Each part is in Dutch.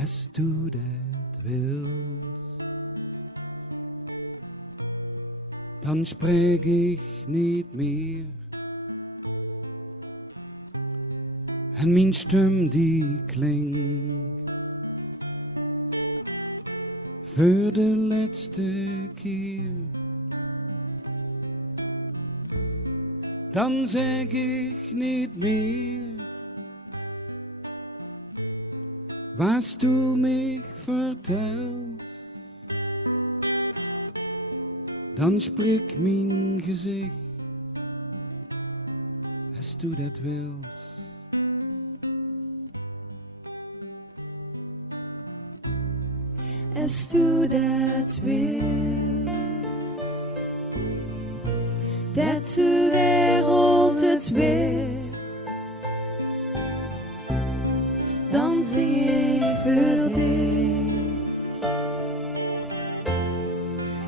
als du dat willst. Dan spreek ik niet meer. En mijn stem die klinkt voor de laatste keer. Dan zeg ik niet meer was du mich vertelt. Dan spreekt mijn gezicht als du dat willst. Als du dat willst, dat de wereld het weet, dan zing ik voor dich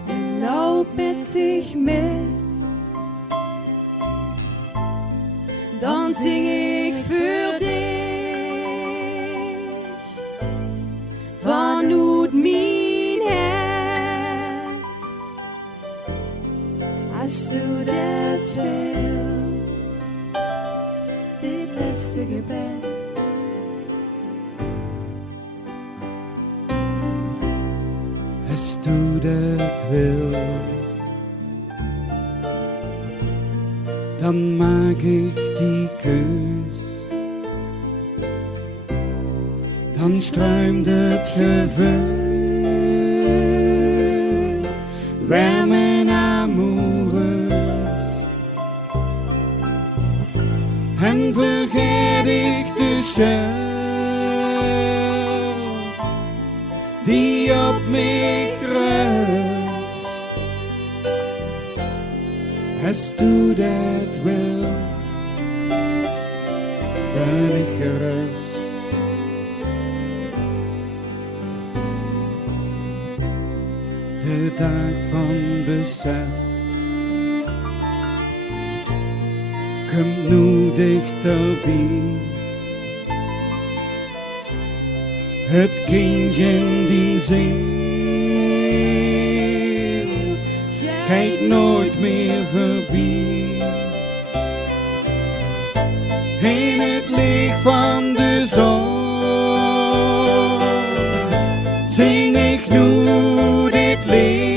en loop met zich met, dan zing ik voor dich vanuit mijn hart. Als du dat willst, dit laatste gebed. Als du dat willst, dan maak ik die keus. Dan struimt het gevoel, warm en amoureus. En vergeet ik de zorg die op mij rust. Als du dat willst, ben ik gerust. De dag van besef komt nu dichterbij. Het kindje die zingt, gaat nooit meer voorbij. In het licht van de zon zing ik nu dit lied.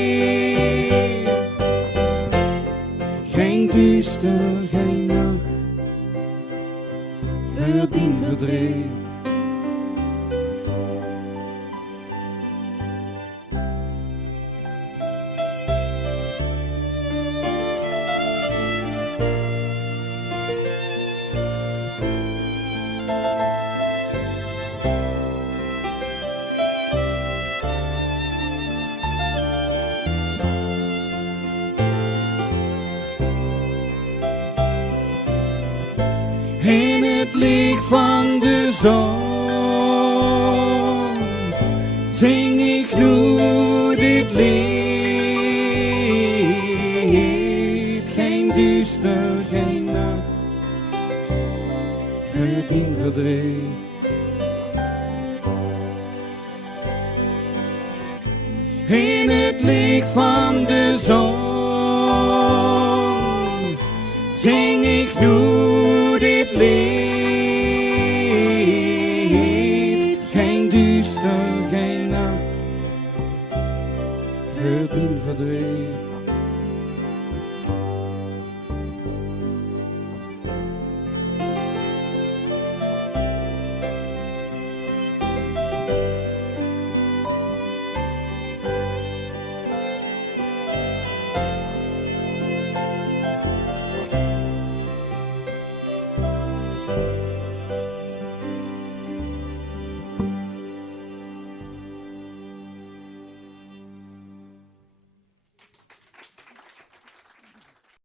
Geen duister, geen nacht, verdien verdriet. In het licht van de zon zing ik nu dit lied. Geen duister, geen nacht, verdien verdriet. In het licht van de zon zing ik nu dit lied. Geen duister, geen nacht, verdien verdriet.